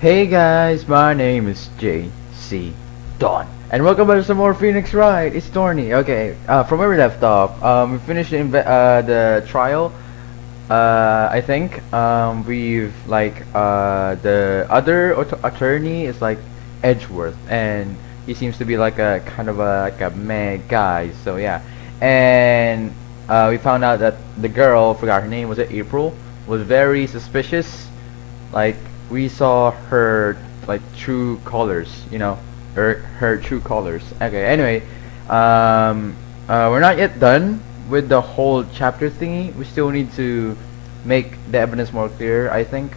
Hey guys, my name is JC Dawn, and welcome back to some more Phoenix Wright. It's Thorny. Okay, from where we left off, we finished the trial. I think we've the other attorney is like Edgeworth, and he seems to be like a kind of a mad guy. So yeah, and we found out that the girl, forgot her name, was it April, was very suspicious. Like we saw her like true colors, her true colors. Okay, anyway, we're not yet done with the whole chapter thingy. We still need to make the evidence more clear, I think.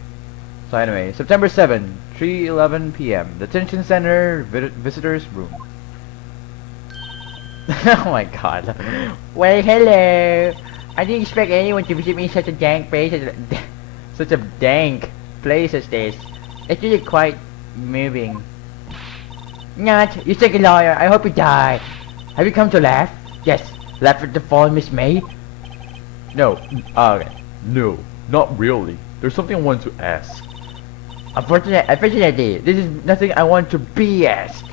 So anyway, September 7, 3:11 p.m. Detention Center visitors room. Oh my god. Well, hello. I didn't expect anyone to visit me in such a dank place such a dank place as this. It's really quite moving. Not, you're like a lawyer. I hope you die. Have you come to laugh? Yes, laugh at the fall, Miss May. No, okay. No, not really. There's something I want to ask. Unfortunately, this is nothing I want to be asked.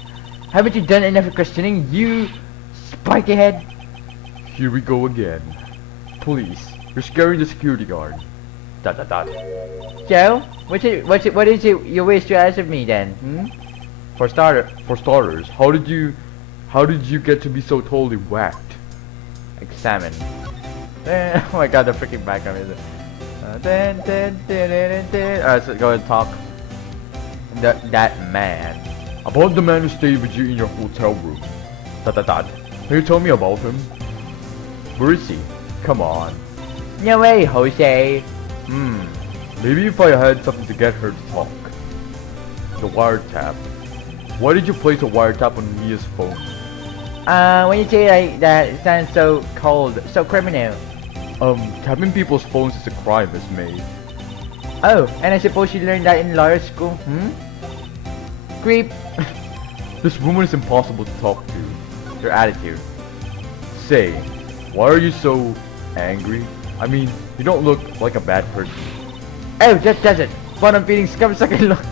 Haven't you done enough questioning, you spiky head? Here we go again. Please, you're scaring the security guard. Dot dot dot. So, what is it you wish to ask of me then? For starters, how did you get to be so totally whacked? Examine. Oh my god, the freaking background is Alright, so go and talk. That man. About the man who stayed with you in your hotel room. Dot dot dot. Can you tell me about him? Where is he? Come on. No way, Jose. Maybe if I had something to get her to talk. The wiretap. Why did you place a wiretap on Mia's phone? When you say like that, it sounds so cold, so criminal. Tapping people's phones is a crime, Miss May. Oh, and I suppose you learned that in lawyer school, Creep. This woman is impossible to talk to. Your attitude. Say, why are you so angry? I mean, you don't look like a bad person. Oh, just does it. Bottom feeding scum-sucking look.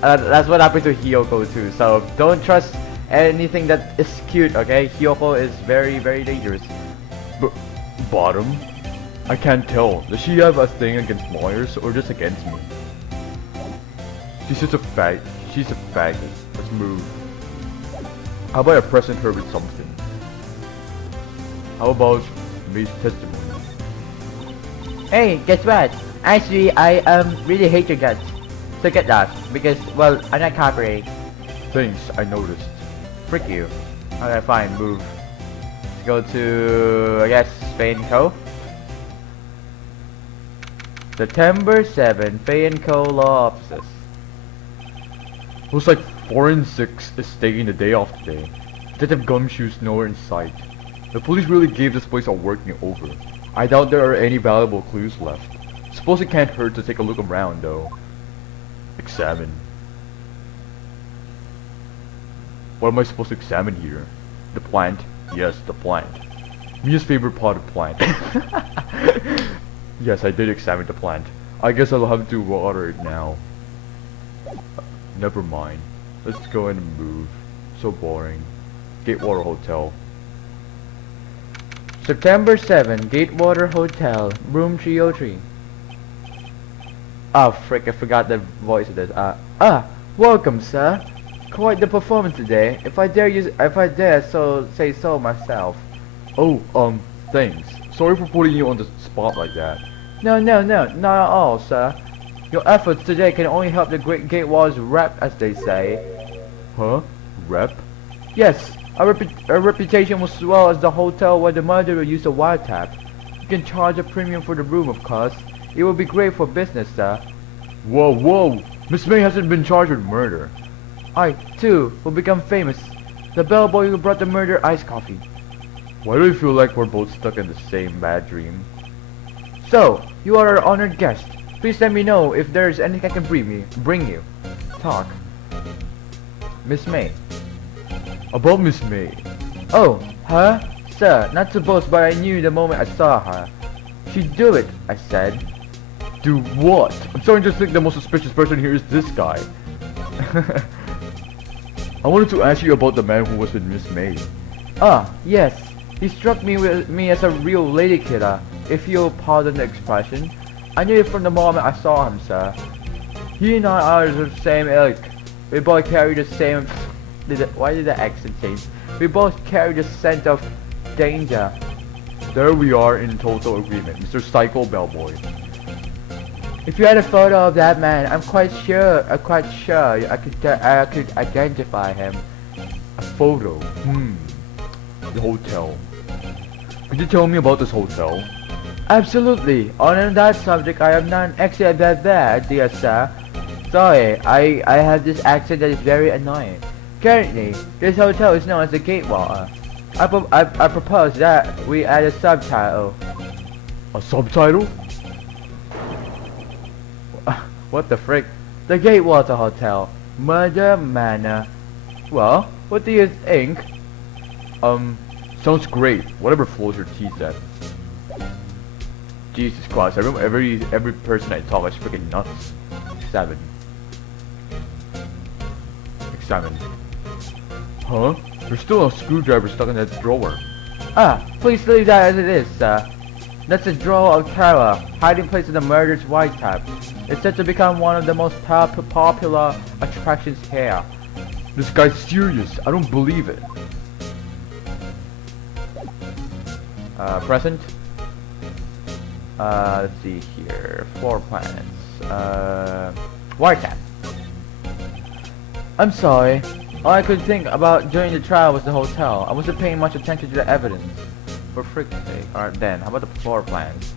That's what happened to Hiyoko too, so don't trust anything that is cute, okay? Hiyoko is very, very dangerous. Bottom? I can't tell. Does she have a thing against lawyers or just against me? She's just a fag. She's a faggot. Let's move. How about I present her with something? How about May's testimony? Hey, guess what? Actually, I really hate your guts. So get that, because, well, I'm not cooperating. Thanks, I noticed. Frick you. Okay, fine, move. Let's go to, I guess, Spain Co. September 7, Fay & Co. Law Offices. Looks like forensics is taking the day off today. Detective Gumshoe's nowhere in sight. The police really gave this place a working over. I doubt there are any valuable clues left. Suppose it can't hurt to take a look around though. Examine. What am I supposed to examine here? The plant? Yes, the plant. Mia's favorite potted plant. Yes, I did examine the plant. I guess I'll have to water it now. Never mind. Let's go ahead and move. So boring. Gatewater Hotel. September 7, Gatewater Hotel, room 303. Oh frick, I forgot the voice of this. Welcome sir. Quite the performance today, if I dare say so myself. Oh, thanks. Sorry for putting you on the spot like that. No, not at all, sir. Your efforts today can only help the great Gatewater's rep, as they say. Huh? Rep? Yes, our reputation will swell as the hotel where the murderer used a wiretap. You can charge a premium for the room, of course. It will be great for business, sir. Whoa! Miss May hasn't been charged with murder. I, too, will become famous. The bellboy who brought the murder iced coffee. Why do I feel like we're both stuck in the same bad dream? So, you are our honored guest. Please let me know if there's anything I can bring you. Talk. Miss May. About Miss May. Oh, her? Sir, not to boast, but I knew the moment I saw her. She'd do it, I said. Do what? I'm starting to think the most suspicious person here is this guy. I wanted to ask you about the man who was with Miss May. Ah, yes. He struck me as a real lady killer, if you'll pardon the expression. I knew it from the moment I saw him, sir. He and I are the same ilk. We both carry the same... Why did the accent change? We both carry the scent of danger. There we are in total agreement, Mr. Psycho Bellboy. If you had a photo of that man, I'm quite sure I could identify him. A photo? The hotel. Could you tell me about this hotel? Absolutely. On that subject, I am not an expert at that, dear sir. Sorry, I have this accent that is very annoying. Currently, this hotel is known as the Gatewater. I propose that we add a subtitle. A subtitle? What the frick? The Gatewater Hotel. Murder Manor. Well, what do you think? Sounds great. Whatever flows your teeth at. Jesus Christ, every person I talk is freaking nuts. Examine. Huh? There's still a screwdriver stuck in that drawer. Ah, please leave that as it is, sir. That's the drawer of terror, hiding place of the murder's white type. It's set to become one of the most popular attractions here. This guy's serious. I don't believe it. Present. Let's see here. Floor plans. Wiretap. I'm sorry. All I could think about during the trial was the hotel. I wasn't paying much attention to the evidence. For frick's sake. Alright then, how about the floor plans?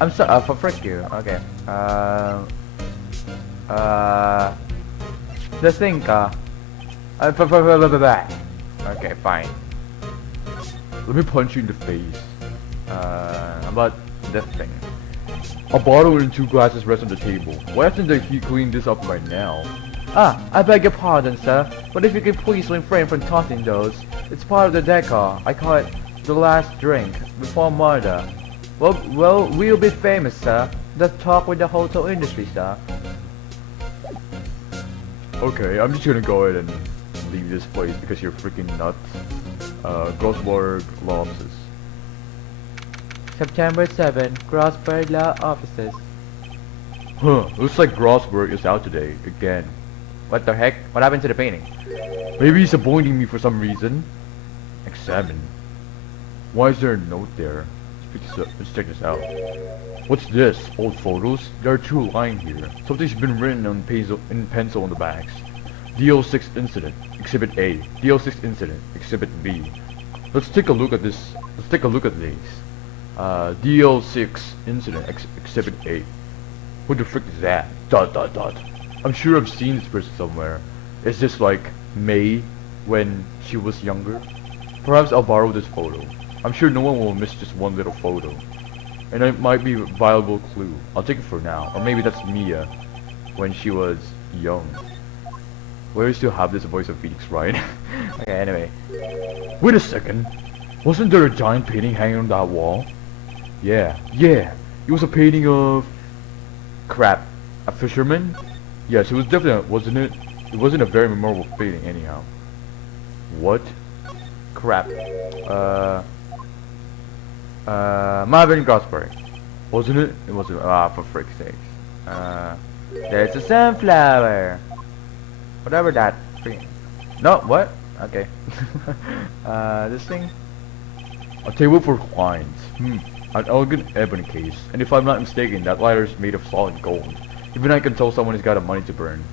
I'm sorry, for frick you. Okay. The thing, okay, fine. Let me punch you in the face. How about this thing? A bottle and 2 glasses rest on the table. Why hasn't he cleaned this up by now? Ah, I beg your pardon, sir, but if you could please refrain from tossing those. It's part of the decor. I call it the last drink before murder. Well, we'll be famous, sir. Let's talk with the hotel industry, sir. Okay, I'm just gonna go ahead and leave this place because you're freaking nuts. Grossberg Law Offices. September 7, Grossberg Law Offices. Huh, looks like Grossberg is out today, again. What the heck? What happened to the painting? Maybe he's avoiding me for some reason. Examine. Why is there a note there? Let's check this out. What's this? Old photos? There are 2 lying here. Something's been written in pencil on the backs. DL6 incident, Exhibit A. DL6 incident, Exhibit B. Let's take a look at this. Let's take a look at these. DL6 incident, Exhibit A. Who the frick is that? ... I'm sure I've seen this person somewhere. Is this like May when she was younger? Perhaps I'll borrow this photo. I'm sure no one will miss just one little photo. And it might be a valuable clue. I'll take it for now. Or maybe that's Mia when she was young. We still have this voice of Phoenix, right? Okay, anyway. Wait a second. Wasn't there a giant painting hanging on that wall? Yeah. It was a painting of... crap. A fisherman? Yes, it was definitely, wasn't it? It wasn't a very memorable painting anyhow. What? Crap. Marvin Grossberg. Wasn't it? It wasn't. Ah, for frick's sake. There's a sunflower. Whatever that thing. No, what? Okay. This thing? A table for wines. An elegant ebony case. And if I'm not mistaken, that lighter is made of solid gold. Even I can tell someone has got money to burn.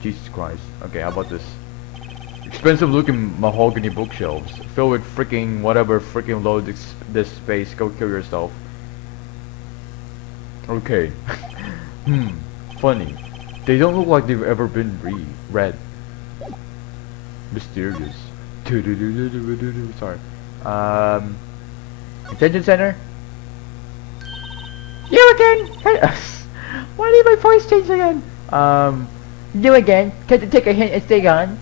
Jesus Christ. Okay, how about this? Expensive looking mahogany bookshelves. Filled with freaking whatever freaking load this space. Go kill yourself. Okay. Funny. They don't look like they've ever been read. Mysterious. Sorry. Attention center? You again? Why did my voice change again? You again? Can't you take a hint and stay on?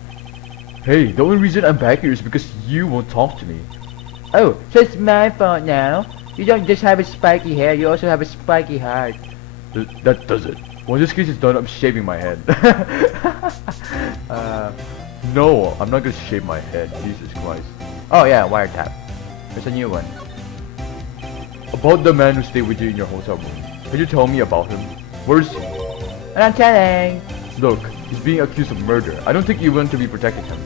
Hey, the only reason I'm back here is because you won't talk to me. Oh, so it's my fault now? You don't just have a spiky hair, you also have a spiky heart. That does it. When this case is done, I'm shaving my head. No, I'm not gonna shave my head. Jesus Christ. Oh yeah, wiretap. There's a new one. About the man who stayed with you in your hotel room. Can you tell me about him? Where's he? And I'm telling. Look, he's being accused of murder. I don't think you want to be protecting him.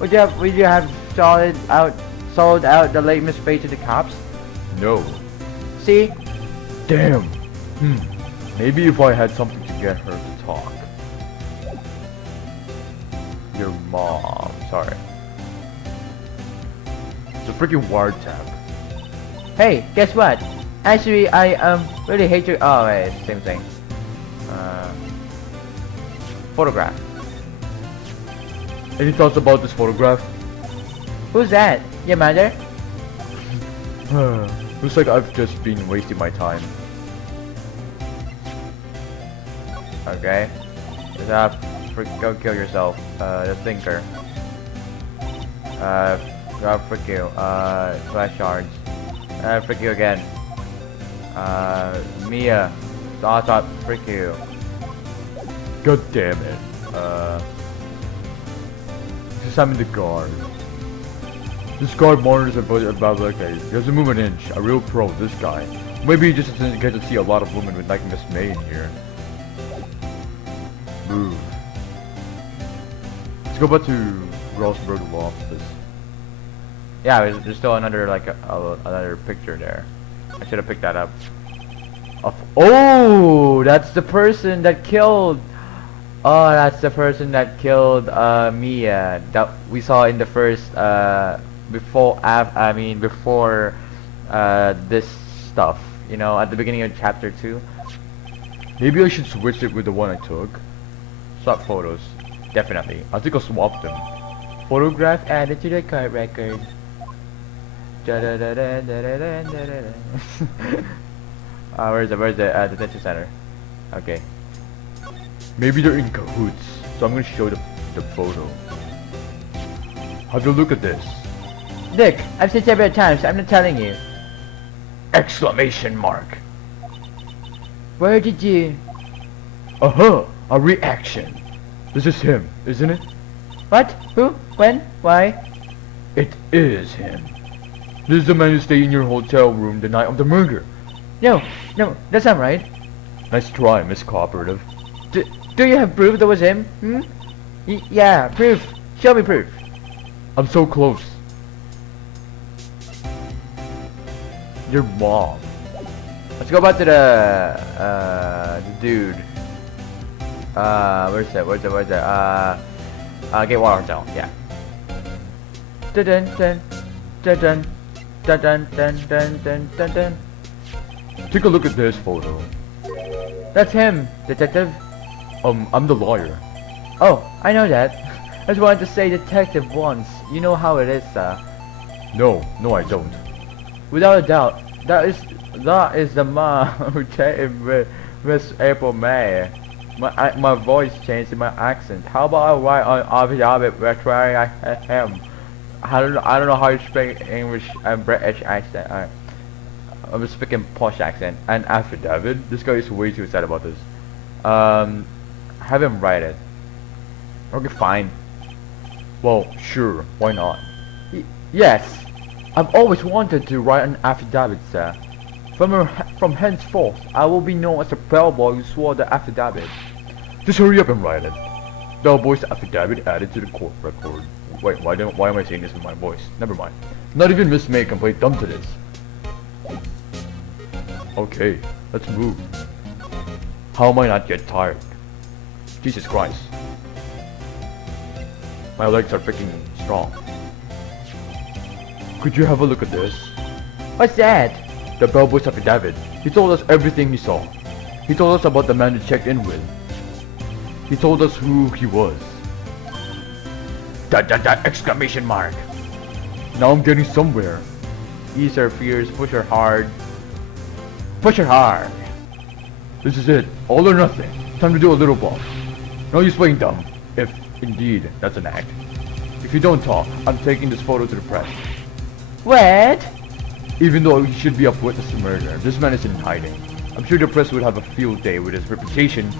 Would you have sold out the late Miss Page to the cops? No. See? Damn. Maybe if I had something to get her to talk. Your mom. Sorry. It's a freaking wiretap. Hey, guess what? Actually, I really hate you. Oh wait, same thing. Photograph. Any thoughts about this photograph? Who's that? Your mother? Looks like I've just been wasting my time. Okay. Go kill yourself. The thinker. Frick you. Flash shards. Frick you again. Mia. Stop. Frick you. God damn it. Just I'm in the guard. This guard monitors about okay. He doesn't move an inch. A real pro, this guy. Maybe he just doesn't get to see a lot of women with like Miss May in here. Move. Let's go back to Rossberg Law Office. Yeah, there's still another like another picture there. I should have picked that up. Oh, that's the person that killed. Oh, that's the person that killed Mia that we saw in the first before this stuff. You know, at the beginning of chapter 2. Maybe I should switch it with the one I took. Swap photos. Definitely. I think I'll swap them. Photograph added to the card record. Where's the detention center? Okay. Maybe they're in cahoots, so I'm gonna show the photo. Have a look at this. Look, I've said several times, I'm not telling you. Exclamation mark. Where did you... A reaction. This is him, isn't it? What? Who? When? Why? It is him. This is the man who stayed in your hotel room the night of the murder. No, that's not right. Nice try, Miss Cooperative. Do you have proof that was him? Yeah, proof. Show me proof. I'm so close. Your mom. Let's go back to the dude. Where's that? Gateway Hotel. Yeah. Dun dun dun dun dun dun dun dun dun dun dun. Take a look at this photo. That's him, detective. I'm the lawyer. Oh, I know that. I just wanted to say detective once. You know how it is, No, I don't. Without a doubt, that is the man who came with Miss April May. My voice changed in my accent. How about I write on affidavit where I am? I don't know how you speak English and British accent. I'm speaking posh accent. An affidavit? This guy is way too sad about this. Have him write it. Okay, fine. Well, sure, why not? Yes, I've always wanted to write an affidavit, sir. From henceforth, I will be known as the bellboy who swore the affidavit. Just hurry up and write it. Bellboy's affidavit added to the court record. Wait, why am I saying this in my voice? Never mind. Not even Miss May can play dumb to this. Okay, let's move. How am I not yet tired? Jesus Christ. My legs are freaking strong. Could you have a look at this? What's that? The bellboy's affidavit. He told us everything he saw. He told us about the man he checked in with. He told us who he was. Exclamation mark. Now I'm getting somewhere. Ease her fears, push her hard. Push her hard. This is it. All or nothing. Time to do a little bluff. No use playing dumb. If, indeed, that's an act. If you don't talk, I'm taking this photo to the press. What? Even though he should be up witness to murder, this man is in hiding. I'm sure the press would have a field day with his reputation.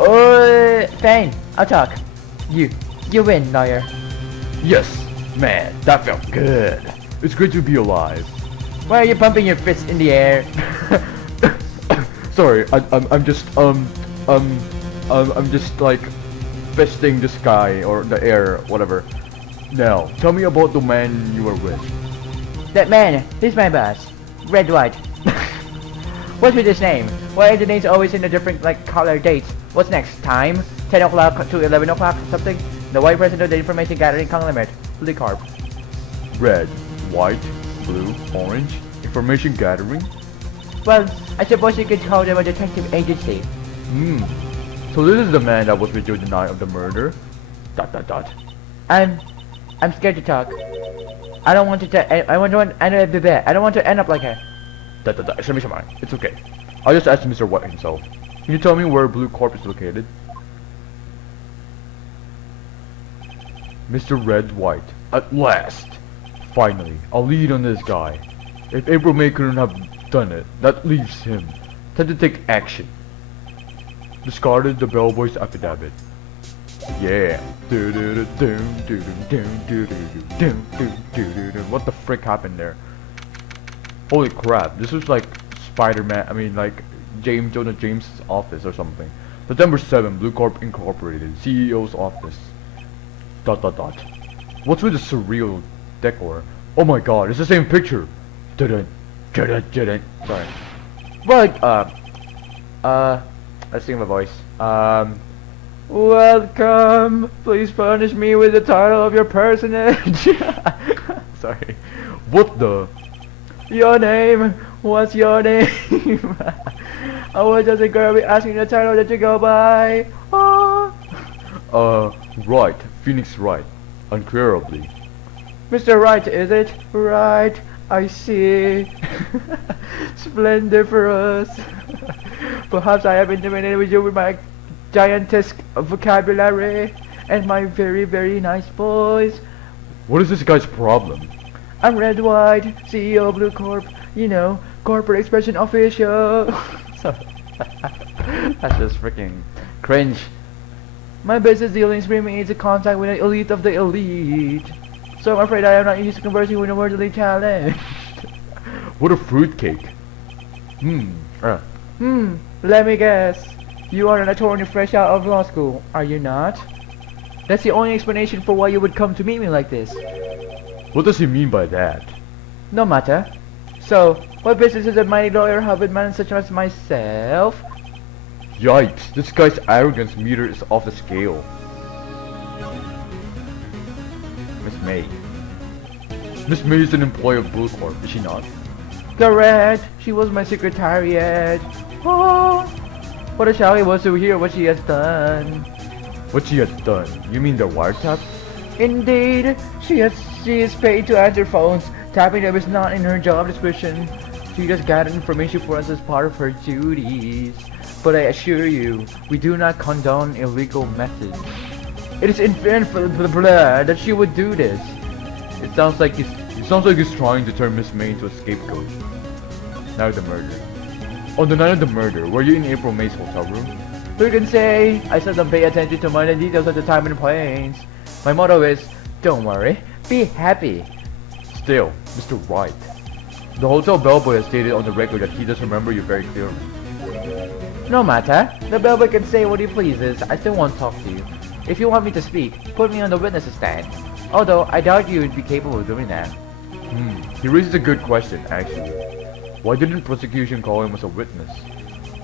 Oh, fine. I'll talk. You win, lawyer. Yes, man, that felt good. It's great to be alive. Why are you pumping your fist in the air? Sorry, I'm just I'm just like fisting the sky or the air, whatever. Now, tell me about the man you were with. That man, he's my boss. Red White. What's with his name? Why are the names always in a different like color dates? What's next? Time? 10 o'clock to 11 o'clock? Something? The white president of the information gathering conglomerate. Licorp. Red, white, blue, orange, information gathering. Well, I suppose you could call them a detective agency. Hmm. So this is the man that was with you the night of the murder? Dot dot dot. I'm scared to talk. I don't want to. I don't want to end up like her. Dot dot dot. It's okay. I'll just ask Mr. White himself. Can you tell me where Blue Corp is located? Mr. Red White. At last! Finally, I'll lead on this guy. If April May couldn't have done it, that leaves him. Time to take action. Discarded the bellboy's affidavit. Yeah. What the frick happened there? Holy crap, this was like Spider-Man, I mean like Jonah James' office or something. September 7, Blue Corp Incorporated, CEO's office. Dot dot dot. What's with the surreal decor? Oh my god, it's the same picture. Dun dun dun. Sorry. But let's sing my voice. Welcome. Please furnish me with the title of your personage. Sorry. What the? Your name? What's your name? I was just a girl be asking the title that you go by. Oh. Wright. Phoenix Wright. Unclearably. Mr. Wright, is it? Right. I see. Splendiferous. Perhaps I have intimidated with you with my giantesque vocabulary and my very, very nice voice. What is this guy's problem? I'm Red White, CEO of Blue Corp. You know, corporate expression official. That's just freaking cringe. My business dealings bring me into contact with the elite of the elite. So I'm afraid I am not used to conversing with a worldly challenge. What a fruitcake. Let me guess. You are an attorney fresh out of law school, are you not? That's the only explanation for why you would come to meet me like this. What does he mean by that? No matter. So, what business does a mighty lawyer have with man such as myself? Yikes, this guy's arrogance meter is off the scale. Miss May. Miss May is an employee of Blue Corp, is she not? Correct. She was my secretariat. Oh, what a shower it was to hear what she has done. What she has done? You mean the wiretap? Indeed, she is paid to answer phones. Tapping them is not in her job description. She just gathered information for us as part of her duties. But I assure you, we do not condone illegal methods. It is infinitely that she would do this. It sounds like he's trying to turn Miss May into a scapegoat. Now the murder. On the night of the murder, were you in April May's hotel room? Who can say? I seldom pay attention to minor details at the time and place. My motto is, don't worry, be happy. Still, Mr. Wright. The hotel bellboy has stated on the record that he does remember you very clearly. No matter. The bellboy can say what he pleases. I still won't talk to you. If you want me to speak, put me on the witness stand. Although, I doubt you would be capable of doing that. He raises a good question, actually. Why didn't prosecution call him as a witness?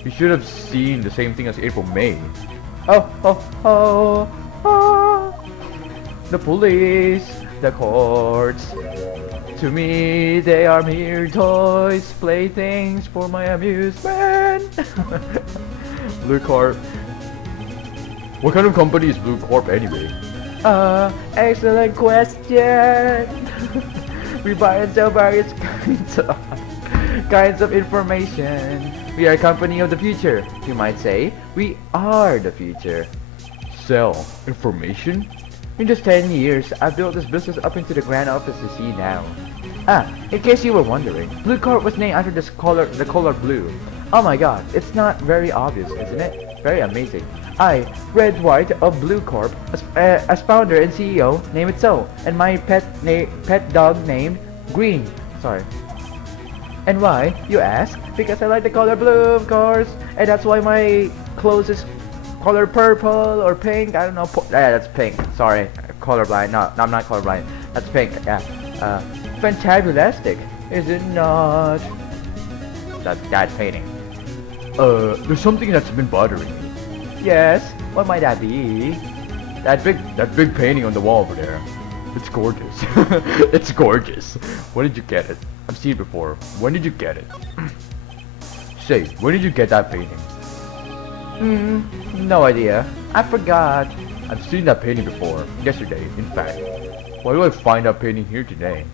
He should have seen the same thing as April May. Oh. The police, the courts. To me, they are mere toys, playthings for my amusement. Blue Corp. What kind of company is Blue Corp anyway? Excellent question. We buy and sell various kinds of information. We are a company of the future, you might say. We are the future. Sell information? In just 10 years, I've built this business up into the grand office you see now. In case you were wondering, Blue Corp was named after the color blue. Oh my god, it's not very obvious, isn't it? Very amazing. I, Red White of Blue Corp, as founder and CEO, name it so, and my pet dog named Green. Sorry. And why, you ask? Because I like the color blue, of course, and that's why my clothes is color purple or pink. I don't know. Yeah, that's pink. Sorry, colorblind. No, I'm not colorblind. That's pink. Yeah. Fantabulastic, is it not? That painting. There's something that's been bothering me. Yes. What might that be? That big painting on the wall over there. It's gorgeous. It's gorgeous. When did you get it? I've seen it before. When did you get it? Say, when did you get that painting? No idea. I forgot. I've seen that painting before. Yesterday, in fact. Why do I find that painting here today?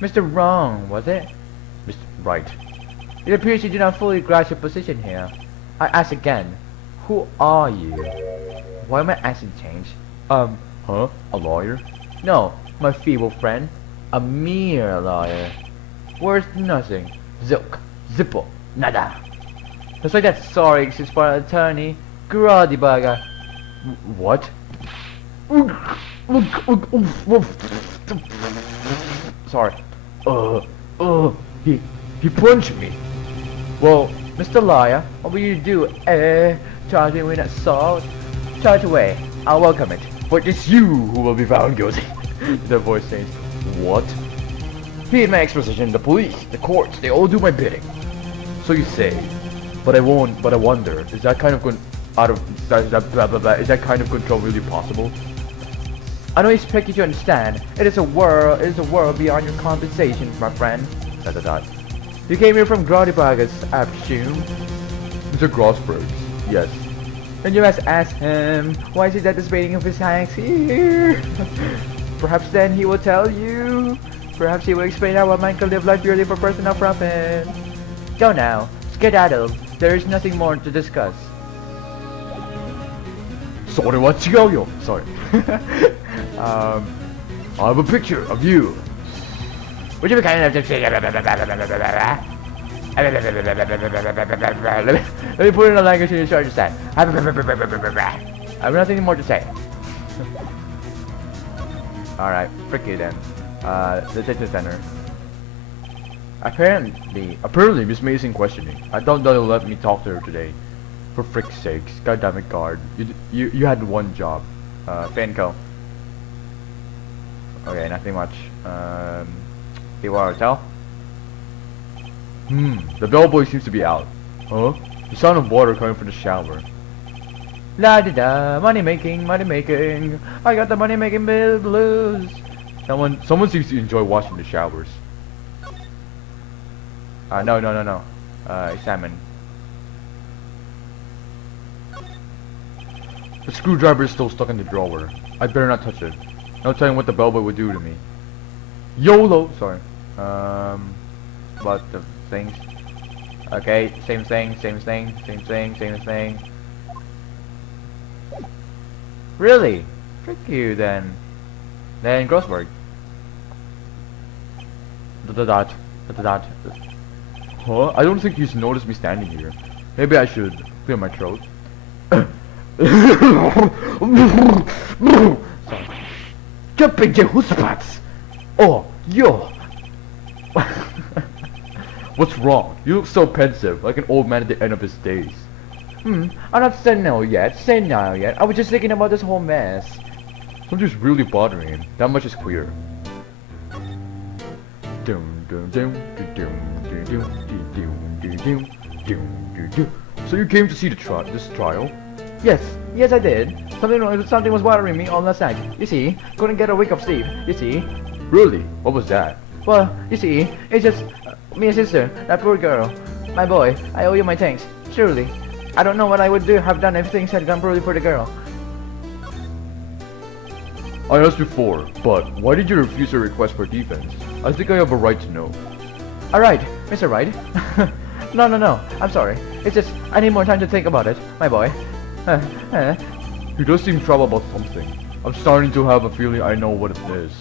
Mr. Wrong, was it? Mr. Wright. It appears you do not fully grasp your position here. I ask again, who are you? Why my accent change? Huh? A lawyer? No, my feeble friend. A mere lawyer. Worth nothing. Zilk. Zippo. Nada. Just like that sorry excuse for an attorney. Grody bugger. What? Sorry. He punched me. Well, Mr. Lawyer, what will you do? Charge me with assault? Charge away. I'll welcome it. But it's you who will be found guilty. The voice says, what? Heed my exposition, the police, the courts, they all do my bidding. So you say, but I wonder, is that kind of is that kind of control really possible? I don't expect you to understand. It is a world beyond your compensation, my friend. You came here from Grodibagas, I presume. Mr. Grossberg, yes. And you must ask him, why is he devastating of his hands here? Perhaps then he will tell you. Perhaps he will explain how a man can live life purely for personal profit. Go now, skedaddle. There is nothing more to discuss. Sorry, what's yo? Sorry. I have a picture of you. Would you be kind enough to say? Let me put it in a language you should understand. I have nothing more to say. Alright, frick you then. The data center. Apparently, Miss Mason questioning. I don't know they'll let me talk to her today. For frick's sakes, goddammit guard. You had one job. Finco. Okay, nothing much. You want to tell? The bellboy seems to be out. Huh? The sound of water coming from the shower. La di da, money making. I got the money making blues. Someone seems to enjoy washing the showers. No. Examine. The screwdriver is still stuck in the drawer. I better not touch it. No telling what the bellboy would do to me. YOLO! Sorry. What the things? Okay, same thing. Really? Frick you then. Then Grossberg. Dot. Huh? I don't think he's noticed me standing here. Maybe I should clear my throat. Jumping Jehuspats! Oh, yo! What's wrong? You look so pensive, like an old man at the end of his days. I'm not senile yet. I was just thinking about this whole mess. Something's really bothering him. That much is clear. So you came to see this trial? Yes, I did. Something was bothering me all last night. You see, couldn't get a week of sleep. You see. Really? What was that? Well, you see, it's just me and sister, that poor girl. My boy, I owe you my thanks. Truly. I don't know what I would have done if things had gone poorly for the girl. I asked before, but why did you refuse her request for defense? I think I have a right to know. Alright, Mr. Wright. No, I'm sorry. It's just, I need more time to think about it, my boy. He does seem troubled about something. I'm starting to have a feeling I know what it is.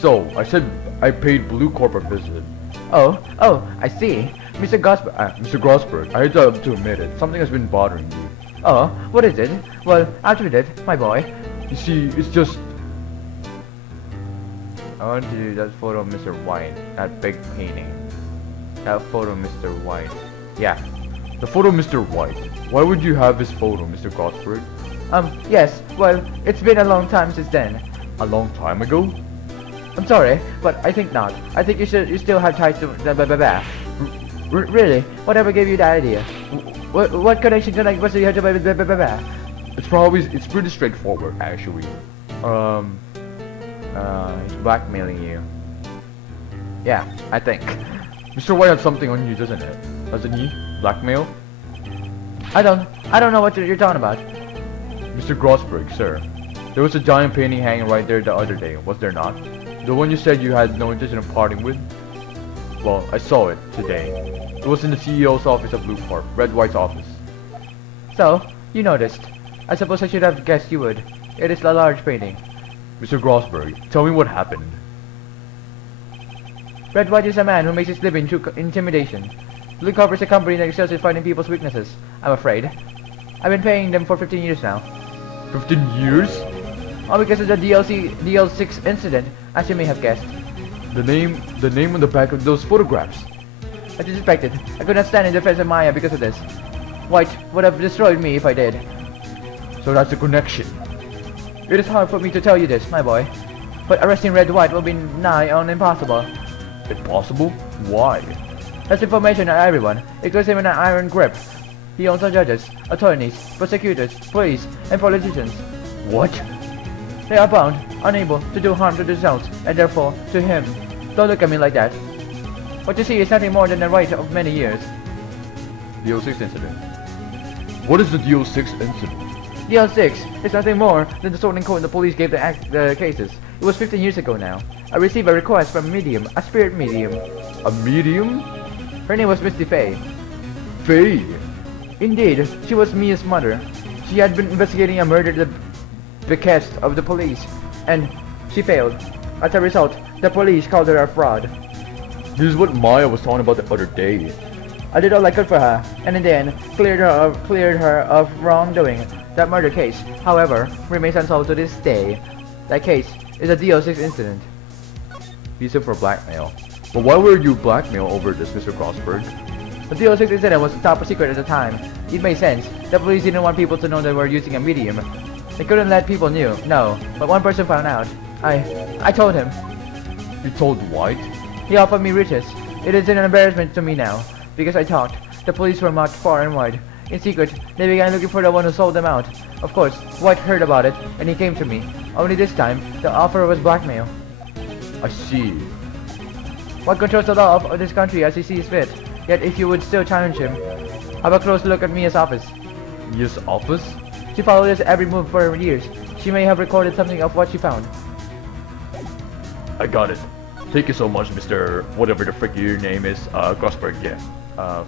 So, I said I paid Blue Corp a visit. Oh, I see. Mr. Gosper, Mr. Grossberg, I have to admit it. Something has been bothering you. oh, what is it? Well, answer it, my boy. You see, it's just... I want to do that photo of Mr. White, that big painting. That photo of Mr. White. Yeah. The photo of Mr. White. Why would you have his photo, Mr. Grossberg? Yes, well, it's been a long time since then. A long time ago? I'm sorry, but I think not. I think you still have ties to really? Whatever gave you that idea? What connection can I possibly have to It's pretty straightforward, actually. He's blackmailing you. Yeah, I think. Mr. White had something on you, doesn't it? Doesn't he? Blackmail? I don't know what you're talking about. Mr. Grossberg, sir. There was a giant painting hanging right there the other day, was there not? The one you said you had no intention of parting with? Well, I saw it today. It was in the CEO's office of Blue Corp, Red White's office. So, you noticed. I suppose I should have guessed you would. It is a large painting. Mr. Grossberg, tell me what happened. Red White is a man who makes his living through intimidation. Blue Corp is a company that excels in finding people's weaknesses, I'm afraid. I've been paying them for 15 years now. 15 years? All because of the DL6 incident, as you may have guessed. The name on the back of those photographs. As you suspected, I could not stand in defense of Maya because of this. White would have destroyed me if I did. So that's the connection. It is hard for me to tell you this, my boy. But arresting Red White will be nigh on impossible. Impossible? Why? That's information on everyone. It gives him an iron grip. He owns our judges, attorneys, prosecutors, police, and politicians. What? They are bound, unable to do harm to themselves, and therefore to him. Don't look at me like that. What you see is nothing more than the right of many years. The 06 incident. What is the DO6 incident? DL6 is nothing more than the sorting code the police gave the cases. It was 15 years ago now. I received a request from a medium, a spirit medium. A medium? Her name was Misty Faye. Faye? Indeed, she was Mia's mother. She had been investigating a murder at the behest of the police, and she failed. As a result, the police called her a fraud. This is what Maya was talking about the other day. I did all I could for her, and in the end, cleared her of wrongdoing. That murder case, however, remains unsolved to this day. That case is a DO6 incident. Use it for blackmail. But why were you blackmail over this, Mr. Grossberg? The DO6 incident was top secret at the time. It made sense. The police didn't want people to know they were using a medium. They couldn't let people know, but one person found out. I told him. You told White? He offered me riches. It is an embarrassment to me now, because I talked. The police were marked far and wide. In secret, they began looking for the one who sold them out. Of course, White heard about it, and he came to me. Only this time, the offer was blackmail. I see. White controls the law of this country as he sees fit. Yet if you would still challenge him, have a close look at Mia's office. Mia's office? She followed his every move for years. She may have recorded something of what she found. I got it. Thank you so much, Mr. whatever the frick your name is, Grossberg, yeah.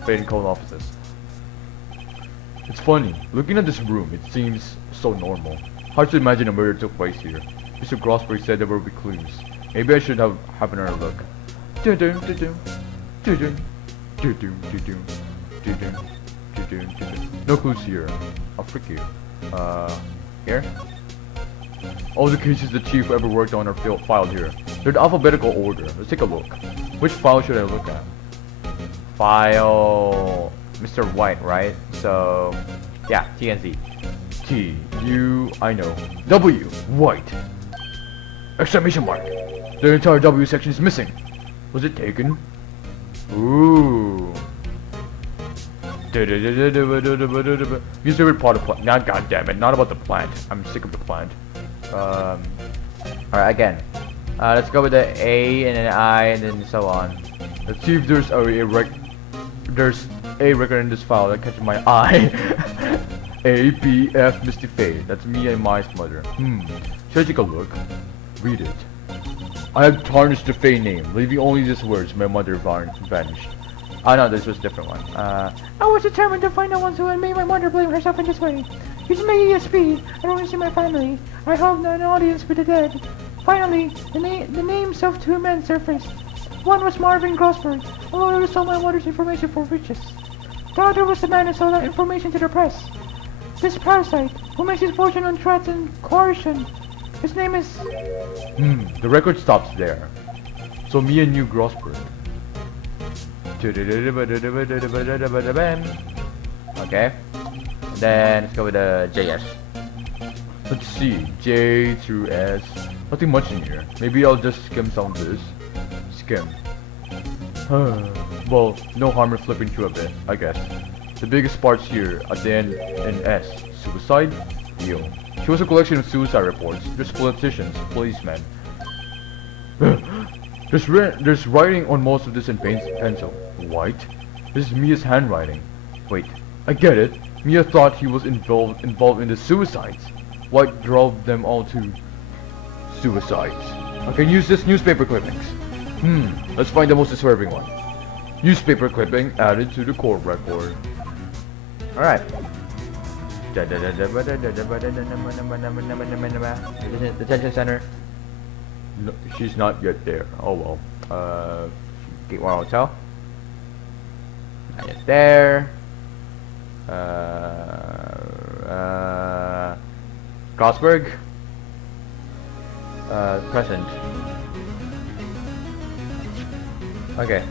Fate and Cold offices. It's funny, looking at this room, it seems so normal. Hard to imagine a murder took place here. Mr. Grossberg said there will be clues. Maybe I should have another look. Doo-doo, doo-doo, doo-doo, doo-doo, doo-doo, doo-doo, doo-doo, doo-doo. No clues here. I'll freak you. Here? All the cases the chief ever worked on are filed here. They're in alphabetical order. Let's take a look. Which file should I look at? File... Mr. White, right? So... yeah, T and Z. T, U, I know. W, White. Exclamation mark. The entire W section is missing. Was it taken? Ooh. Use favorite part of plant. Nah, goddammit, not about the plant. I'm sick of the plant. Alright, again. Let's go with the A and an I and then so on. Let's see if there's a record in this file that catches my eye. A, B, F, Misty Faye. That's me and my mother. Should I take a look? Read it. I have tarnished the Faye name, leaving only these words. My mother vanished. Oh no, this was a different one. I was determined to find the ones who had made my mother blame herself in this way. Using my ESP, I don't want to see my family. I hold an audience with the dead. Finally, the names of two men surfaced. One was Marvin Grossberg, a lawyer who sold my mother's information for riches. The other was the man who sold that information to the press. This parasite, who makes his fortune on threats and coercion. His name is... The record stops there. So Mia knew Grossberg. Okay. Then let's go with the JS. Let's see, J through S. Nothing much in here. Maybe I'll just skim some of this. Skim. Well, no harm in flipping through a bit, I guess. The biggest parts here at the end in S. Suicide? Deal. She was a collection of suicide reports. There's politicians, policemen. There's writing on most of this in pencil. White? This is Mia's handwriting. Wait, I get it. Mia thought he was involved in the suicides. White drove them all to suicides. I can use this newspaper clippings. Let's find the most disturbing one. Newspaper clipping added to the court record. Alright. Detention center. No, she's not yet there. Oh well. Gateway Hotel. Not yet there. Grossberg. Present. Okay.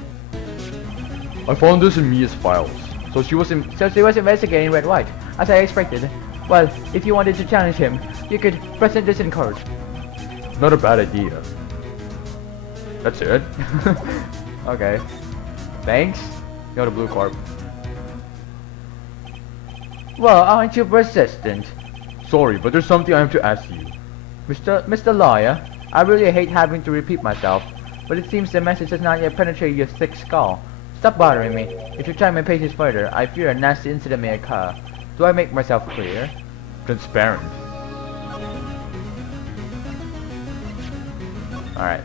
I found this in Mia's files. So she was investigating Red White, as I expected. Well, if you wanted to challenge him, you could present this in court. Not a bad idea. That's it. Okay. Thanks. You're the blue corp. Well, aren't you persistent? Sorry, but there's something I have to ask you. Mr. Lawyer, I really hate having to repeat myself, but it seems the message has not yet penetrated your thick skull. Stop bothering me. If you try my patience further, I fear a nasty incident may occur. Do I make myself clear? Transparent. Alright.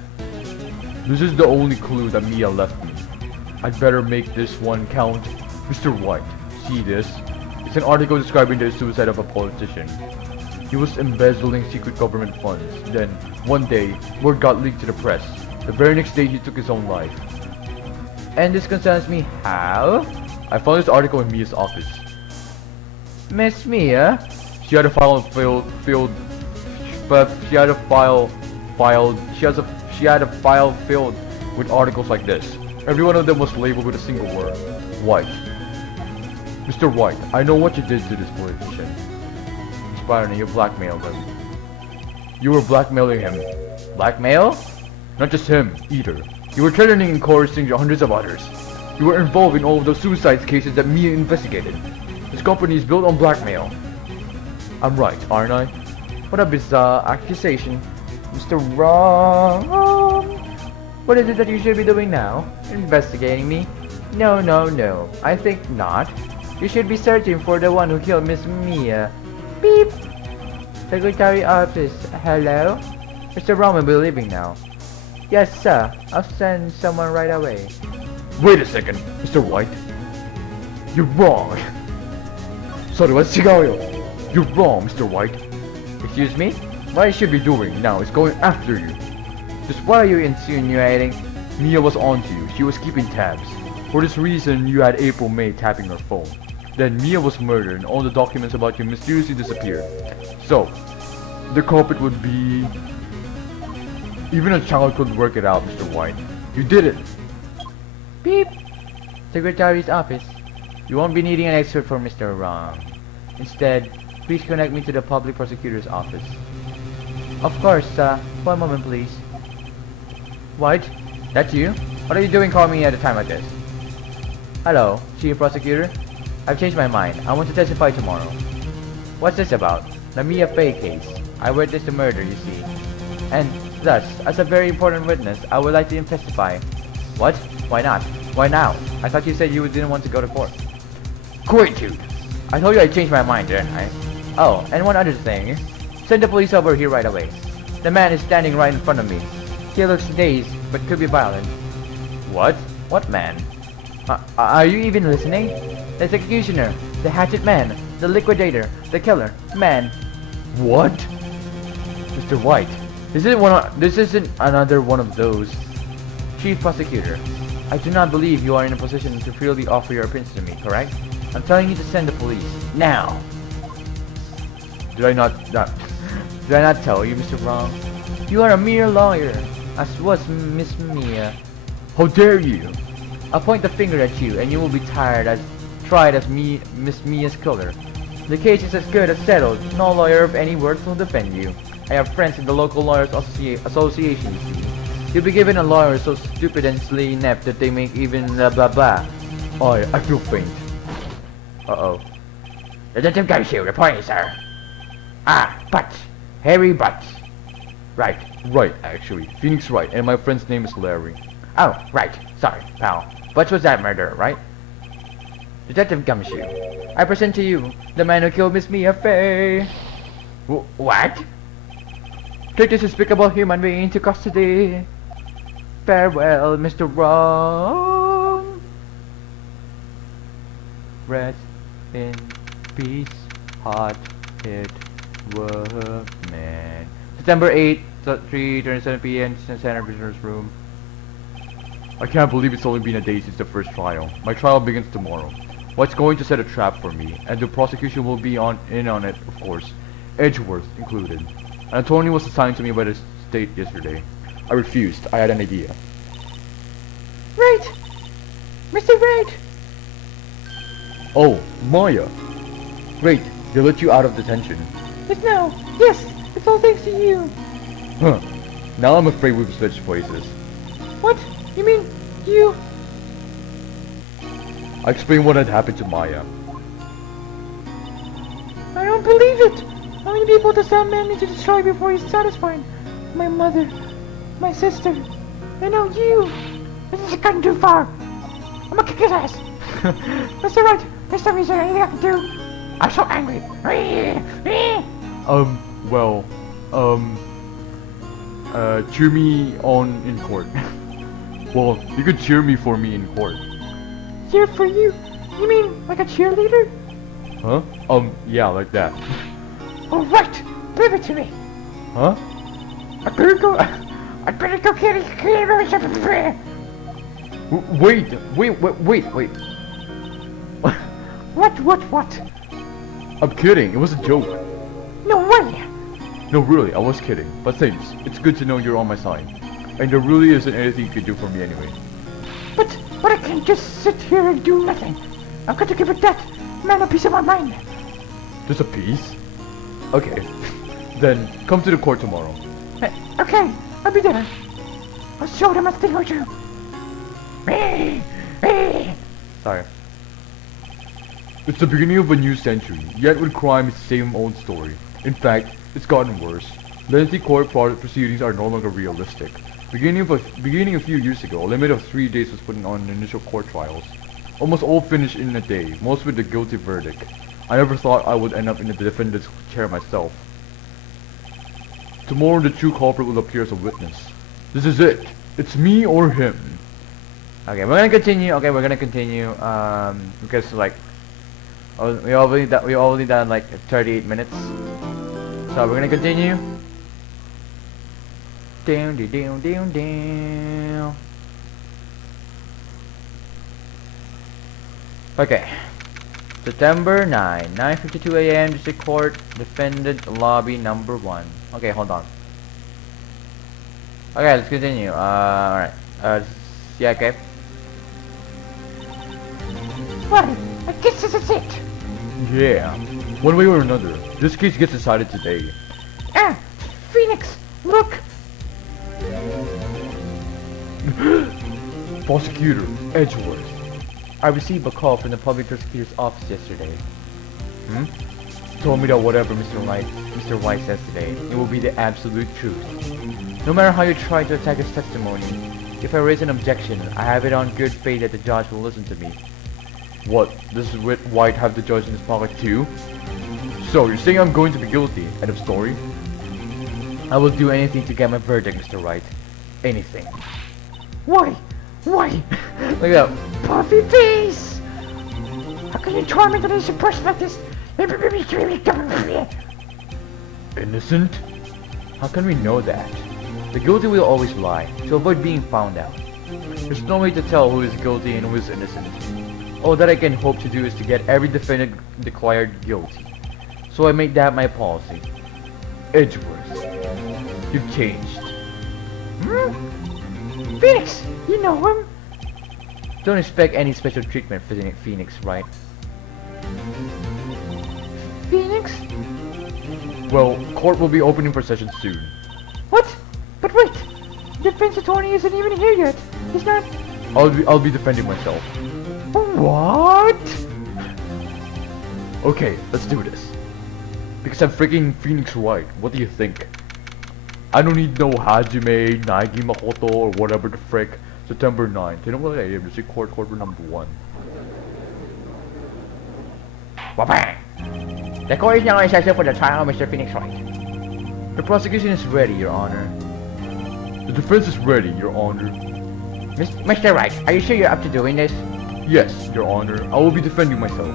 This is the only clue that Mia left me. I'd better make this one count. Mr. White, see this? It's an article describing the suicide of a politician. He was embezzling secret government funds. Then, one day, word got leaked to the press. The very next day, he took his own life. And this concerns me how? I found this article in Mia's office. Miss Mia? She had a file filled, she had a file filled with articles like this. Every one of them was labeled with a single word. White. Mr. White, I know what you did to this politician. Byron, you blackmailed him. You were blackmailing him. Blackmail? Not just him, either. You were threatening and coercing hundreds of others. You were involved in all of those suicide cases that Mia investigated. This company is built on blackmail. I'm right, aren't I? What a bizarre accusation. Mr. Wrong. What is it that you should be doing now? Investigating me? No, no, no. I think not. You should be searching for the one who killed Miss Mia. Beep. Secretary office. Hello? Mr. Wrong will be leaving now. Yes, sir. I'll send someone right away. Wait a second, Mr. White. You're wrong. Sorry, what's cigarro? You're wrong, Mr. White. Excuse me? What I should be doing now is going after you. Just what are you insinuating? Mia was onto you. She was keeping tabs. For this reason, you had April May tapping her phone. Then Mia was murdered and all the documents about you mysteriously disappeared. So, the culprit would be... Even a child could work it out, Mr. White. You did it! Beep. Secretary's office. You won't be needing an expert for Mr. Wrong. Instead, please connect me to the public prosecutor's office. Of course, one moment please. White? That's you? What are you doing calling me at a time like this? Hello, Chief Prosecutor. I've changed my mind. I want to testify tomorrow. What's this about? The Mia Fey case. I witnessed the murder, you see. And thus, as a very important witness, I would like to testify. What? Why not? Why now? I thought you said you didn't want to go to court. Great, dude! I told you I changed my mind, didn't I? Oh, and one other thing. Send the police over here right away. The man is standing right in front of me. He looks dazed, but could be violent. What? What man? Are you even listening? The executioner, the hatchet man, the liquidator, the killer, man. What? Mr. White, This isn't another one of those. Chief Prosecutor, I do not believe you are in a position to freely offer your opinions to me, correct? I'm telling you to send the police now. Did I not Did I not tell you, Mr. Wrong? You are a mere lawyer, as was Miss Mia. How dare you? I'll point the finger at you, and you will be tried as Miss Mia's killer. The case is as good as settled. No lawyer of any worth will defend you. I have friends in the local lawyers association. You see. You'll be given a lawyer so stupid and silly inept that they make even blah blah blah. I feel faint. Uh-oh. Detective Gumshoe, reporting, sir. Butts. Harry Butts. Right. Right, actually. Phoenix Wright, and my friend's name is Larry. Oh, right. Sorry, pal. Butts was that murderer, right? Detective Gumshoe, I present to you the man who killed Miss Mia Fey. What? Take this despicable human being into custody. Farewell, Mr. Wrong. Rest in peace, hot-hit woman. September 8th, 3:37 p.m. Center Prisoner's Room. I can't believe it's only been a day since the first trial. My trial begins tomorrow. What's going to set a trap for me, and the prosecution will be in on it, of course. Edgeworth included. An attorney was assigned to me by the state yesterday. I refused. I had an idea. Right! Mr. Wright! Oh, Maya! Great, they let you out of detention. But now, yes, it's all thanks to you. Huh. Now I'm afraid we've switched places. What? You mean, you? I explained what had happened to Maya. I don't believe it! How many people does that man need to destroy before he's satisfied? My mother, my sister, and now you! This is gotten too far! I'm gonna kick his ass! Mr. Wright, this time is there anything I can do? I'm so angry! Cheer me on in court. Well, you could cheer me for me in court. Cheer for you? You mean like a cheerleader? Huh? Yeah, like that. Oh, right! Give it to me! Huh? I better go get it! Wait. What? I'm kidding, it was a joke. No way! No, really, I was kidding. But thanks, it's good to know you're on my side. And there really isn't anything you could do for me anyway. But I can't just sit here and do nothing. I've got to give that man a piece of my mind. Just a piece? Okay. Then, come to the court tomorrow. Okay, I'll be there. I'll show them a thing or two. Sorry. It's the beginning of a new century, yet with crime it's the same old story. In fact, it's gotten worse. Lengthy court proceedings are no longer realistic. Beginning a few years ago, a limit of 3 days was put on initial court trials. Almost all finished in a day, most with a guilty verdict. I never thought I would end up in the defendant's chair myself. Tomorrow the true culprit will appear as a witness. This is it. It's me or him. Okay, we're gonna continue. Because like, we already done like 38 minutes. So we're gonna continue. Down. Okay. September 9, 9:52 a.m. District Court, Defendant Lobby Number 1. Okay, hold on. Okay, let's continue. Alright. Yeah, okay. Well, I guess this is it. Yeah. One way or another, this case gets decided today. Phoenix, look. Prosecutor Edgeworth. I received a call from the public prosecutor's office yesterday. Told me that whatever Mr. White says today, it will be the absolute truth. No matter how you try to attack his testimony, if I raise an objection, I have it on good faith that the judge will listen to me. What? Does White have the judge in his pocket too? So, you're saying I'm going to be guilty? End of story? I will do anything to get my verdict, Mr. Wright. Anything. Why? Look at that. Puffy face! How can you torment an innocent person like this? Innocent? How can we know that? The guilty will always lie, to avoid being found out. There's no way to tell who is guilty and who is innocent. All that I can hope to do is to get every defendant declared guilty. So I made that my policy. Edgeworth, you've changed. Phoenix, you know him? Don't expect any special treatment for Phoenix, right? Phoenix? Well, court will be opening for session soon. What? But wait! The defense attorney isn't even here yet. He's not... I'll be defending myself. What? Okay, let's do this. Because I'm freaking Phoenix Wright. What do you think? I don't need no Hajime, Naigi Makoto, or whatever the frick. September 9th. You know what I am? This is court number 1. Wabang! The court is now in session for the trial of Mr. Phoenix Wright. The prosecution is ready, Your Honor. The defense is ready, Your Honor. Mr. Wright, are you sure you're up to doing this? Yes, Your Honor. I will be defending myself.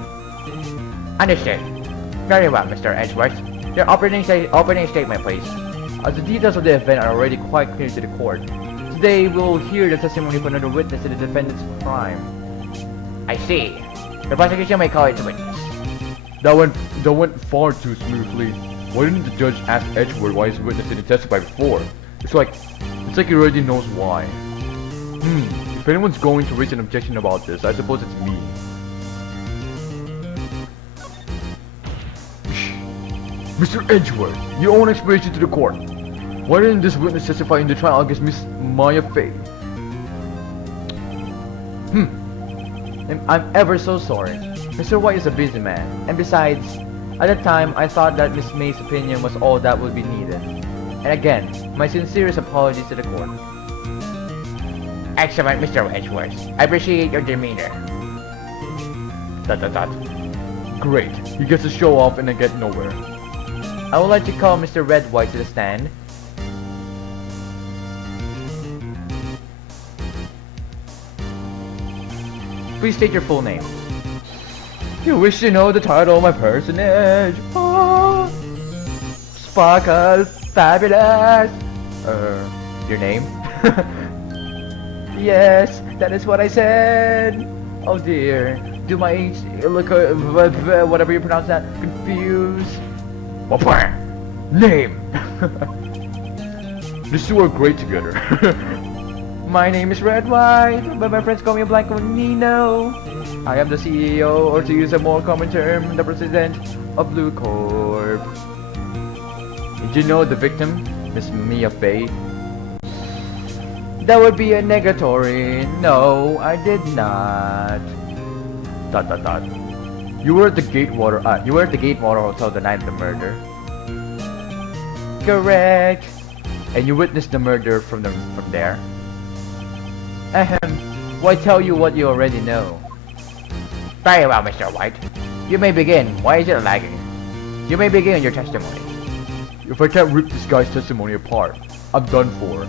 Understood. Very well, Mr. Edgeworth. Your opening statement, please. As the details of the event are already quite clear to the court, today we'll hear the testimony of another witness to the defendant's crime. I see. The prosecution may call its witness. That went far too smoothly. Why didn't the judge ask Edgeworth why his witness didn't testify before? It's like he already knows why. If anyone's going to raise an objection about this, I suppose it's me. Mr. Edgeworth, your own explanation to the court. Why didn't this witness testify in the trial against Miss Maya Fey? I'm ever so sorry. Mr. White is a busy man, and besides, at the time I thought that Miss May's opinion was all that would be needed. And again, my sincerest apologies to the court. Excellent, Mr. Edgeworth. I appreciate your demeanor. ... Great. He gets to show off and I get nowhere. I would like to call Mr. Red White to the stand. Please state your full name. You wish to know the title of my personage? Oh, sparkle, fabulous. Your name? Yes, that is what I said. Oh dear. Do my look whatever you pronounce that confused? Name. These two are great together. My name is Red White, but my friends call me Blanco Nino. I am the CEO, or to use a more common term, the president of Blue Corp. Did you know the victim, Miss Mia Fey? That would be a negatory. No, I did not. ... You were at the Gatewater. You were at the Gatewater Hotel the night of the murder. Correct. And you witnessed the murder from there. Ahem. Why tell you what you already know? Very well, Mr. White. You may begin. Why is it lagging? You may begin your testimony. If I can't rip this guy's testimony apart, I'm done for.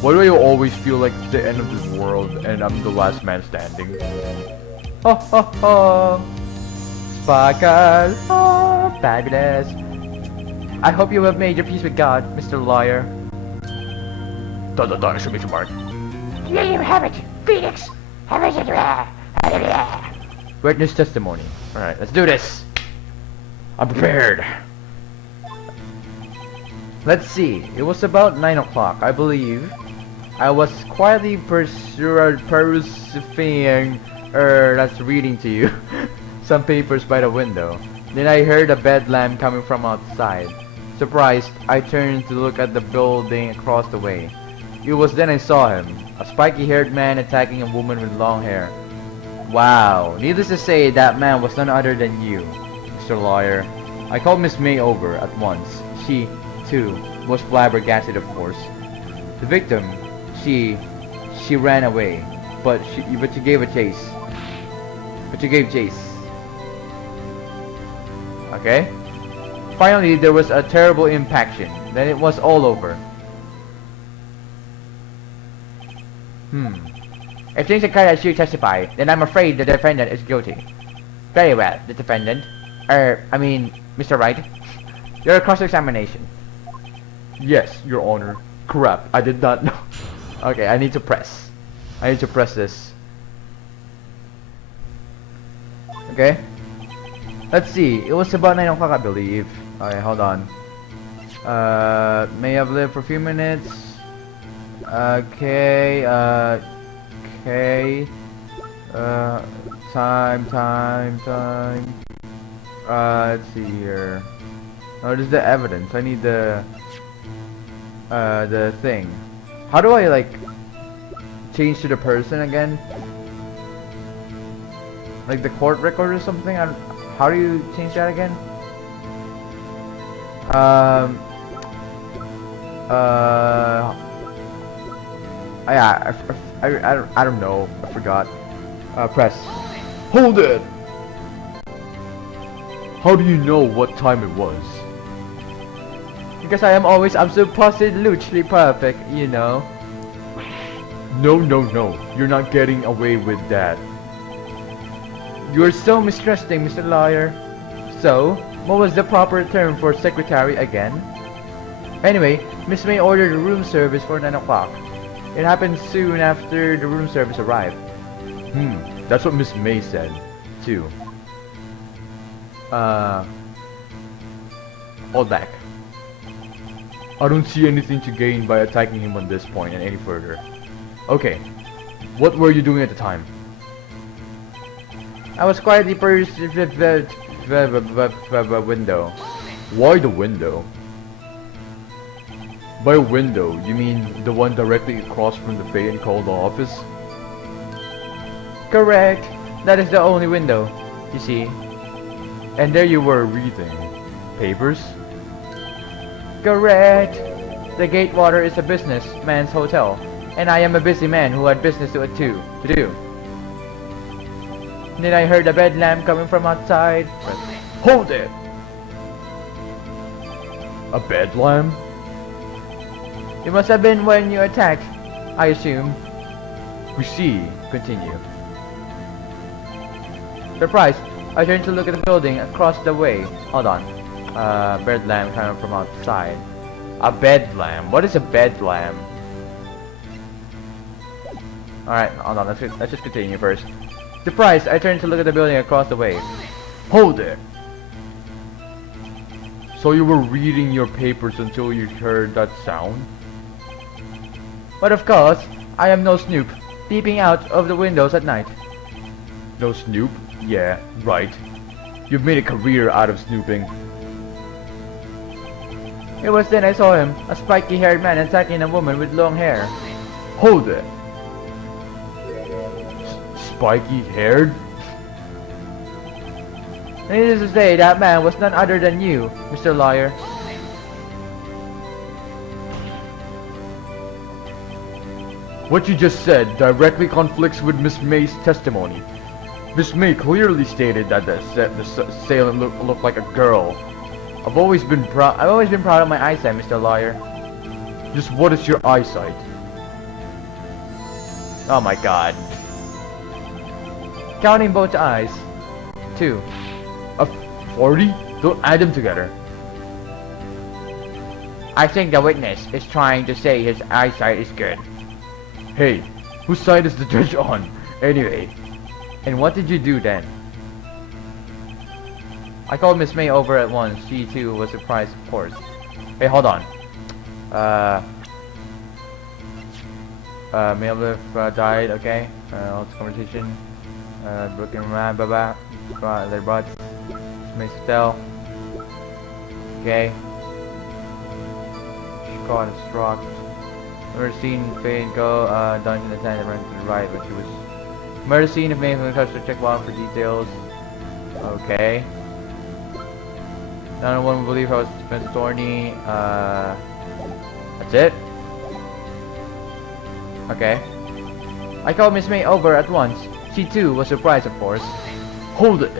Why do I always feel like it's the end of this world and I'm the last man standing? Ho ho ho! Sparkle! Oh, fabulous! I hope you have made your peace with God, Mr. Lawyer. ... Exclamation mark. Here you have it, Phoenix! Witness testimony. Alright, let's do this! I'm prepared! Let's see, it was about 9 o'clock, I believe. I was quietly perusing, that's reading to you, some papers by the window. Then I heard a bedlam coming from outside. Surprised, I turned to look at the building across the way. It was then I saw him, a spiky-haired man attacking a woman with long hair. Wow, needless to say, that man was none other than you, Mr. Lawyer. I called Miss May over at once. She, too, was flabbergasted, of course. The victim, she ran away, but she gave chase. Okay? Finally, there was a terrible impaction. Then it was all over. If things occur as you testify, then I'm afraid the defendant is guilty. Very well, the defendant. Mr. Wright. Your cross-examination. Yes, Your Honor. Crap, I did not know. Okay, I need to press. I need to press this. Okay. Let's see. It was about 9 o'clock, I believe. Okay, hold on. May have lived for a few minutes. Okay. Okay. Time. Let's see here. Oh, this is the evidence. I need the thing. How do I like change to the person again? Like the court record or something? How do you change that again? Yeah, I don't know. I forgot. Press. Hold it! How do you know what time it was? Because I am always absolutely perfect, you know. No. You're not getting away with that. You're so mistrusting, Mr. Lawyer. So, what was the proper term for secretary again? Anyway, Miss May ordered a room service for 9 o'clock. It happened soon after the room service arrived. That's what Miss May said, too. Hold back. I don't see anything to gain by attacking him on this point and any further. Okay, what were you doing at the time? I was quietly pursuing the window. Why the window? By window, you mean the one directly across from the bay and called the office? Correct. That is the only window, you see. And there you were reading papers? Correct. The Gatewater is a businessman's hotel, and I am a busy man who had business to do. Then I heard a bedlam coming from outside. Hold it! A bedlam? It must have been when you attacked, I assume. We see. Continue. Surprised, I turned to look at the building across the way. Hold on. Bedlam coming from outside. A bedlam? What is a bedlam? Alright, hold on. Let's just continue first. Surprised, I turned to look at the building across the way. Hold it! So you were reading your papers until you heard that sound? But of course, I am no snoop, peeping out of the windows at night. No snoop? Yeah, right. You've made a career out of snooping. It was then I saw him, a spiky-haired man attacking a woman with long hair. Hold it! Spiky-haired? Needless to say, that man was none other than you, Mr. Lawyer. What you just said directly conflicts with Miss May's testimony. Miss May clearly stated that the assailant looked like a girl. I've always been proud of my eyesight, Mr. Lawyer. Just what is your eyesight? Oh my god. Counting both eyes. 2. A 40? Don't add them together. I think the witness is trying to say his eyesight is good. Hey, whose side is the judge on? Anyway. And what did you do then? I called Miss May over at once. She too was surprised, of course. Hey, hold on. May have died, okay. Let's conversation. Broken around, they brought Miss Stell. Okay. She caught and struck. Murder scene, Faye and go, dungeon attendant ran to the right when she was... Murder scene of May from the check log for details. Okay. None one will believe I was Miss Thorny. That's it? Okay. I called Miss May over at once. She too was surprised, of course. Hold it!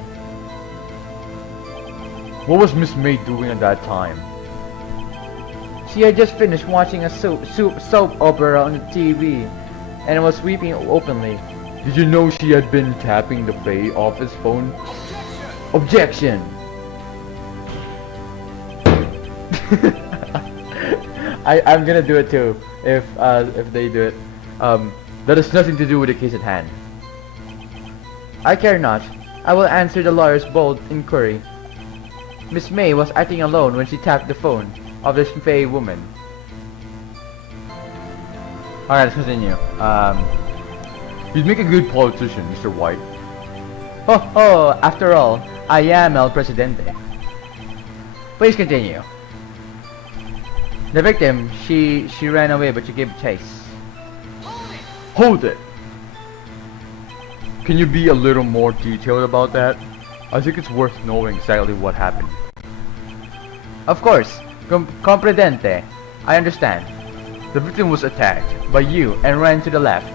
What was Miss May doing at that time? She had just finished watching a soap opera on the TV, and was weeping openly. Did you know she had been tapping the Faye office phone? Objection! I'm gonna do it too if they do it. That has nothing to do with the case at hand. I care not. I will answer the lawyer's bold inquiry. Miss May was acting alone when she tapped the phone of this fey woman. Alright, let's continue. You'd make a good politician, Mr. White. Ho ho, after all, I am El Presidente. Please continue. The victim, she ran away but you gave chase. Hold it! Can you be a little more detailed about that? I think it's worth knowing exactly what happened. Of course, comprendente. I understand. The victim was attacked by you And ran to the left.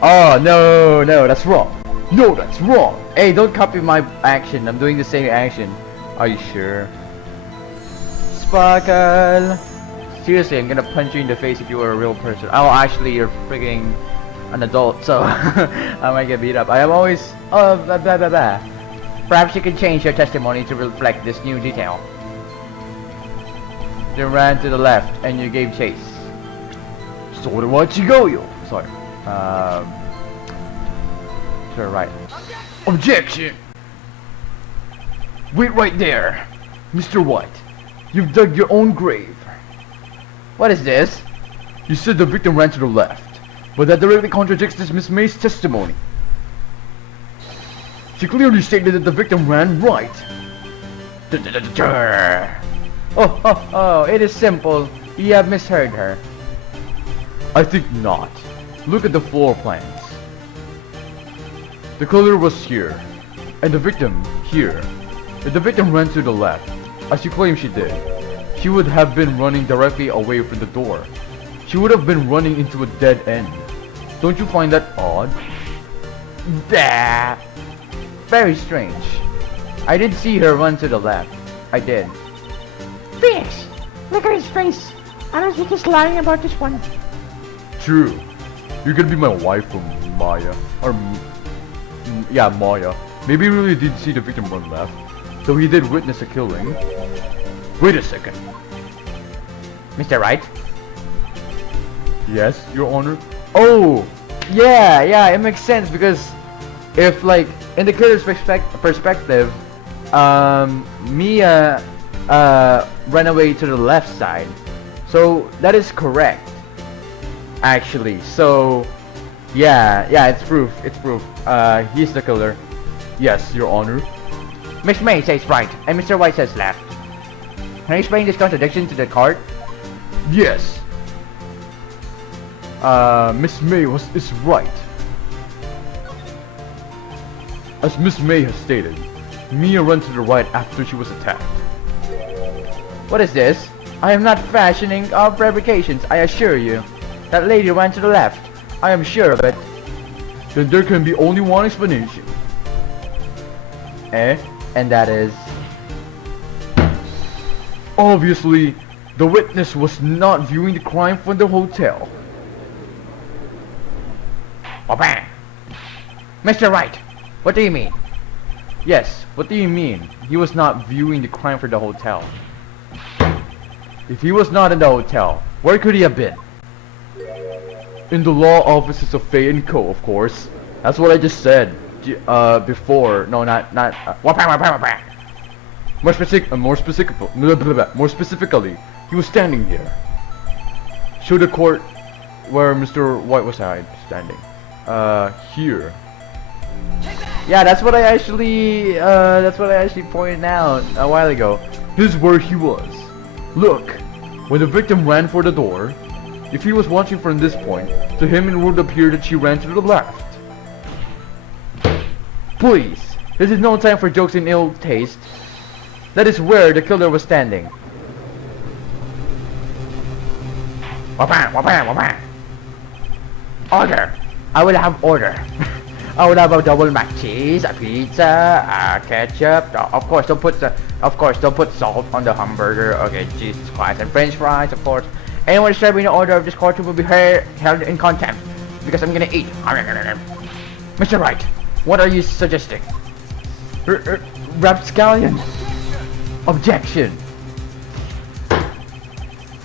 Oh, no, that's wrong. No, that's wrong. Hey, don't copy my action. I'm doing the same action. Are you sure? Sparkle. Seriously, I'm gonna punch you in the face if you were a real person. Oh, actually, you're freaking an adult, so I might get beat up. I am always blah blah blah blah. Perhaps you can change your testimony to reflect this new detail. You ran to the left and you gave chase. So why'd you go, yo? Sorry. To the right. Objection! Wait right there, Mr. White. You've dug your own grave. What is this? You said the victim ran to the left, but that directly contradicts this Miss May's testimony. She clearly stated that the victim ran right. Oh, it is simple. You have misheard her. I think not. Look at the floor plans. The killer was here, and the victim here. If the victim ran to the left, as you claim she did, she would have been running directly away from the door. She would have been running into a dead end. Don't you find that odd? Bah! Very strange. I did see her run to the left. I did. Phoenix, look at his face. I don't think he's lying about this one. True. You're gonna be my wife from Maya. Or yeah, Maya. Maybe he really did see the victim run left. So he did witness a killing. Wait a second. Mr. Wright? Yes, Your Honor? Oh! Yeah, it makes sense because if like in the killer's perspective, Mia ran away to the left side. So that is correct. Actually, so yeah, it's proof. He's the killer. Yes, Your Honor. Miss May says right, and Mr. White says left. Can you explain this contradiction to the court? Yes. Miss May is right. As Miss May has stated, Mia ran to the right after she was attacked. What is this? I am not fashioning fabrications, I assure you. That lady ran to the left. I am sure of it. Then there can be only one explanation. And that is... Obviously, the witness was not viewing the crime from the hotel. Bang! Mr. Wright, what do you mean? Yes, what do you mean? He was not viewing the crime from the hotel. If he was not in the hotel, where could he have been? In the law offices of Fay & Co, of course. That's what I just said. Before. No, not. More specifically, he was standing here. Show the court where Mr. White was standing. Here. Yeah, that's what I actually pointed out a while ago. Here's where he was. Look, when the victim ran for the door, if he was watching from this point, to him it would appear that she ran to the left. Please, this is no time for jokes in ill taste. That is where the killer was standing. Order! I will have order. I will have a double mac cheese, a pizza, a ketchup. Of course, don't put salt on the hamburger. Okay, Jesus Christ, and French fries, of course. Anyone disturbing the order of this court will be held in contempt because I'm gonna eat. Mr. Wright, what are you suggesting? Rapscallion. Objection.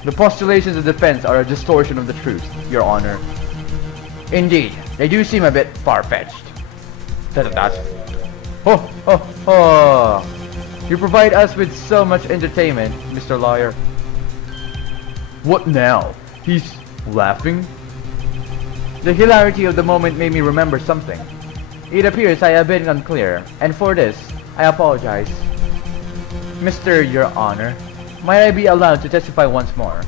The postulations of defense are a distortion of the truth, Your Honor. Indeed, they do seem a bit far-fetched. That's... Oh, oh, oh! You provide us with so much entertainment, Mr. Lawyer. What now? He's laughing? The hilarity of the moment made me remember something. It appears I have been unclear, and for this, I apologize. Mr. Your Honor, might I be allowed to testify once more?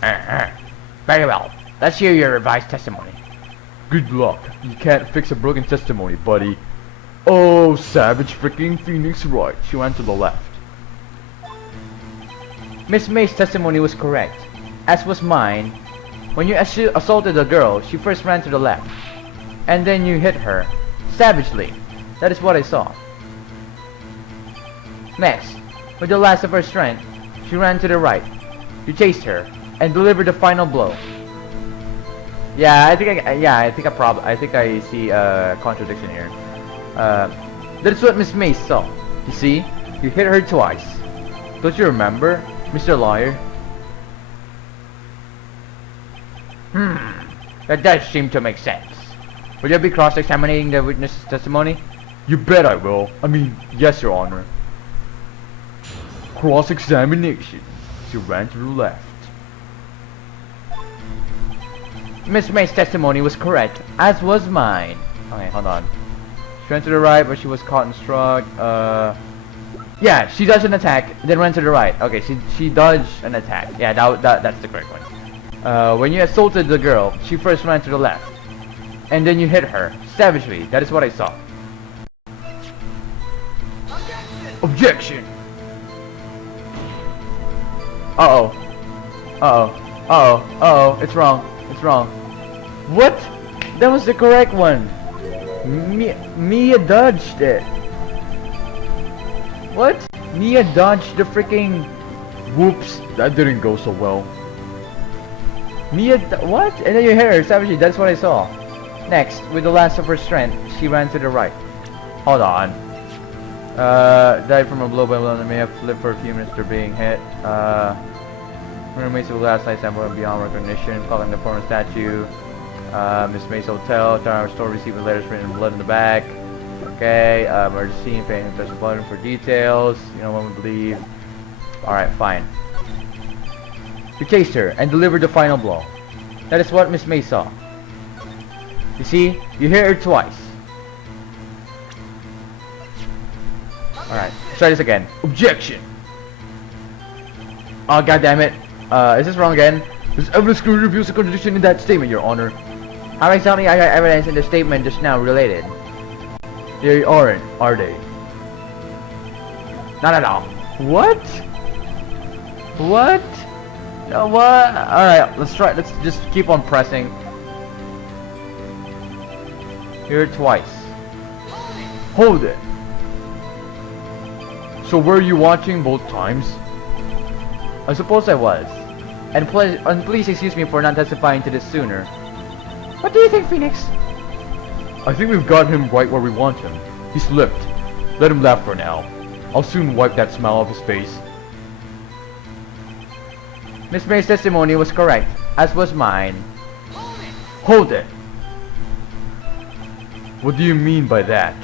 Very well. Let's hear your revised testimony. Good luck. You can't fix a broken testimony, buddy. Oh, savage freaking Phoenix Wright. She went to the left. Miss May's testimony was correct, as was mine. When you assaulted the girl, she first ran to the left, and then you hit her, savagely. That is what I saw. Next, with the last of her strength, she ran to the right. You chased her, and delivered the final blow. Yeah, I think I see a contradiction here. That is what Miss May saw. You see, you hit her twice. Don't you remember, Mr. Lawyer? That does seem to make sense. Will you be cross-examining the witness's testimony? You bet I will. I mean, yes, Your Honor. Cross-examination. She ran to the left. Miss May's testimony was correct, as was mine. Okay, hold on. She ran to the right, but she was caught and struck. Yeah, she dodged an attack, then ran to the right. Okay, she dodged an attack. Yeah, that's the correct one. When you assaulted the girl, she first ran to the left, and then you hit her savagely. That is what I saw. Objection! Uh-oh. Uh-oh. Uh-oh. Uh-oh. It's wrong. It's wrong. What? That was the correct one. Mia dodged it. What? Mia dodged the freaking... Whoops, that didn't go so well. What? And then you hit her savagely. That's what I saw. Next, with the last of her strength, she ran to the right. Hold on. Died from a blow by one that may have flipped for a few minutes after being hit. Remains of the last night sample and beyond recognition. Calling the former statue. Miss May's hotel. Tower store receiving letters written in blood in the back. Okay. Murder scene. Paying special blood for details. You know, one would believe. Alright, fine. You chased her and delivered the final blow. That is what Miss May saw. You see, you hit her twice. Alright, let's try this again. Objection! Oh, goddammit. Is this wrong again? This evidence clearly reveals a contradiction in that statement, Your Honor. How exactly are evidence in the statement just now related? They aren't, are they? Not at all. What? What? No, what? Alright, let's try. Let's just keep on pressing. Here twice. Hold it. So were you watching both times? I suppose I was. And please excuse me for not testifying to this sooner. What do you think, Phoenix? I think we've got him right where we want him. He slipped. Let him laugh for now. I'll soon wipe that smile off his face. Miss May's testimony was correct, as was mine. Hold it! What do you mean by that?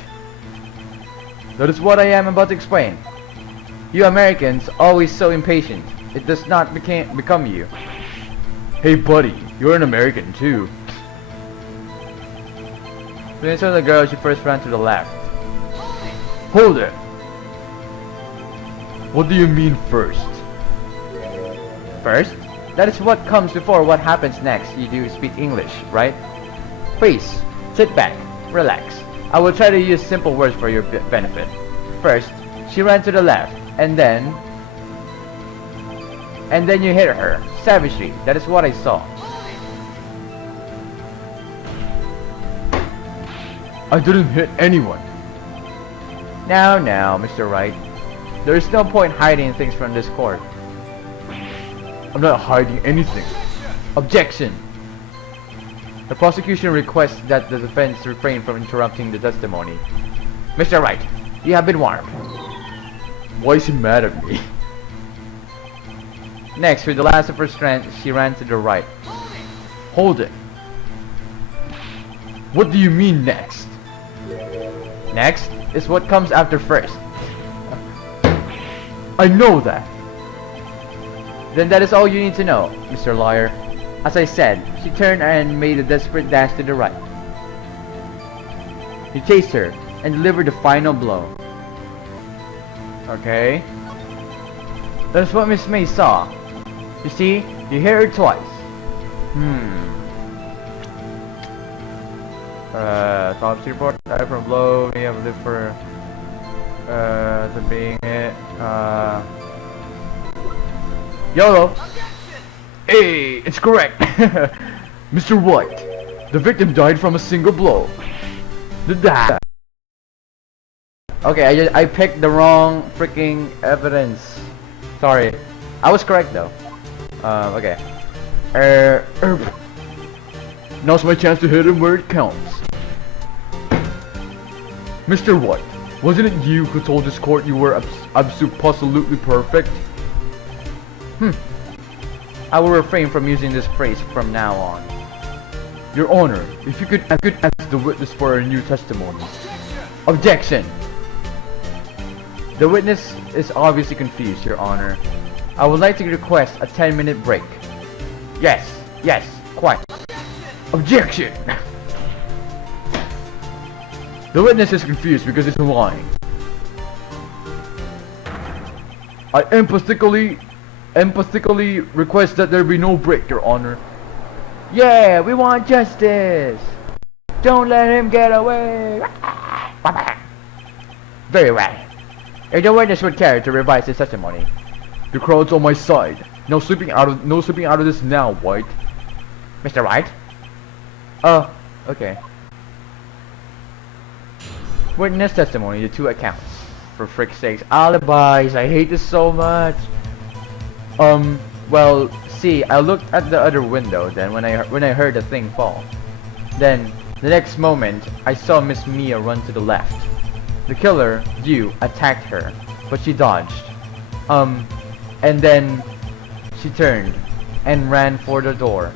That is what I am about to explain. You Americans always so impatient. It does not become you. Hey buddy, you're an American too. When I saw the girl, she first ran to the left. Hold it! What do you mean first? First? That is what comes before what happens next. You do speak English, right? Please, sit back, relax. I will try to use simple words for your benefit. First, she ran to the left, and then you hit her, savagely. That is what I saw. I didn't hit anyone. Now, Mr. Wright. There is no point hiding things from this court. I'm not hiding anything. Objection! The prosecution requests that the defense refrain from interrupting the testimony. Mr. Wright, you have been warned. Why is he mad at me? Next, with the last of her strength, she ran to the right. Hold it. What do you mean next? Next is what comes after first. I know that. Then that is all you need to know, Mr. Lawyer. As I said, she turned and made a desperate dash to the right. He chased her and delivered the final blow. Okay. That's what Miss May saw. You see, you hear her twice. Autopsy report, died from blow, we have lived for, the being it, YOLO! Hey, it's correct. Mr. White, the victim died from a single blow. That. Okay, I picked the wrong freaking evidence. Sorry. I was correct though. Okay. Now's my chance to hit him where it counts. Mr. White, wasn't it you who told this court you were absolutely perfect? I will refrain from using this phrase from now on. Your Honor, if you could ask the witness for a new testimony. Objection! The witness is obviously confused, Your Honor. I would like to request a 10-minute break. Yes, quite. Objection! The witness is confused because he's lying. I empathically request that there be no break, Your Honor. Yeah, we want justice! Don't let him get away! Very well. If the witness would care to revise his testimony. The crowd's on my side. No slipping out of this now, White. Mr. Wright? Oh, okay. Witness testimony, the two accounts. For frick's sakes, alibis, I hate this so much. Well, see, I looked at the other window then when I heard the thing fall. Then, the next moment, I saw Miss Mia run to the left. The killer, you, attacked her, but she dodged. And then she turned and ran for the door.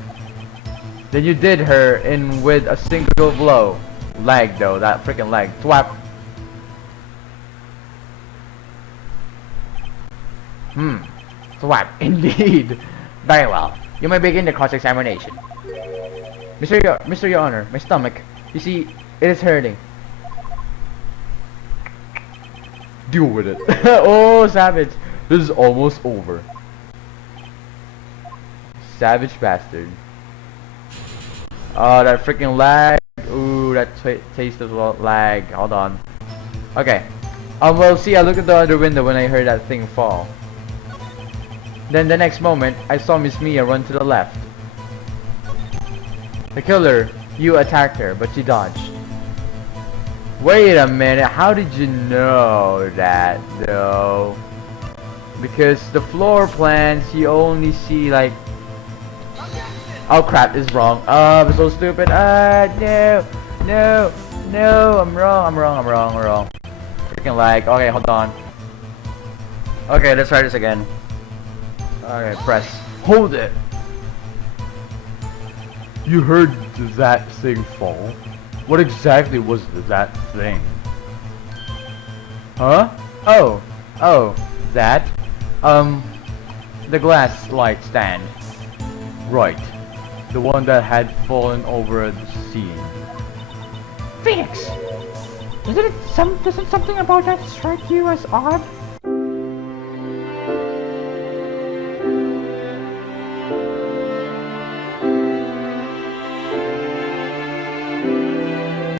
Then you did her in with a single blow. Lag though, that freaking lag. Twap. Twap, indeed. Very well. You may begin the cross-examination. Mr. Your Honor, my stomach. You see, it is hurting. Deal with it. Oh, savage. This is almost over. Savage bastard. Oh, that freaking lag. Ooh, that taste of lag. Hold on. Okay. Well, see, I looked at the other window when I heard that thing fall. Then the next moment, I saw Miss Mia run to the left. The killer, you attacked her, but she dodged. Wait a minute, how did you know that, though? Because the floor plans, you only see, like... Oh crap, this is wrong. Oh, I'm so stupid. No, I'm wrong. Freaking lag. Okay, hold on. Okay, let's try this again. Okay, press. Hold it. You heard that thing fall? What exactly was that thing? Huh? Oh, that? The glass light stand. Right. The one that had fallen over the scene. Phoenix! Doesn't something about that strike you as odd?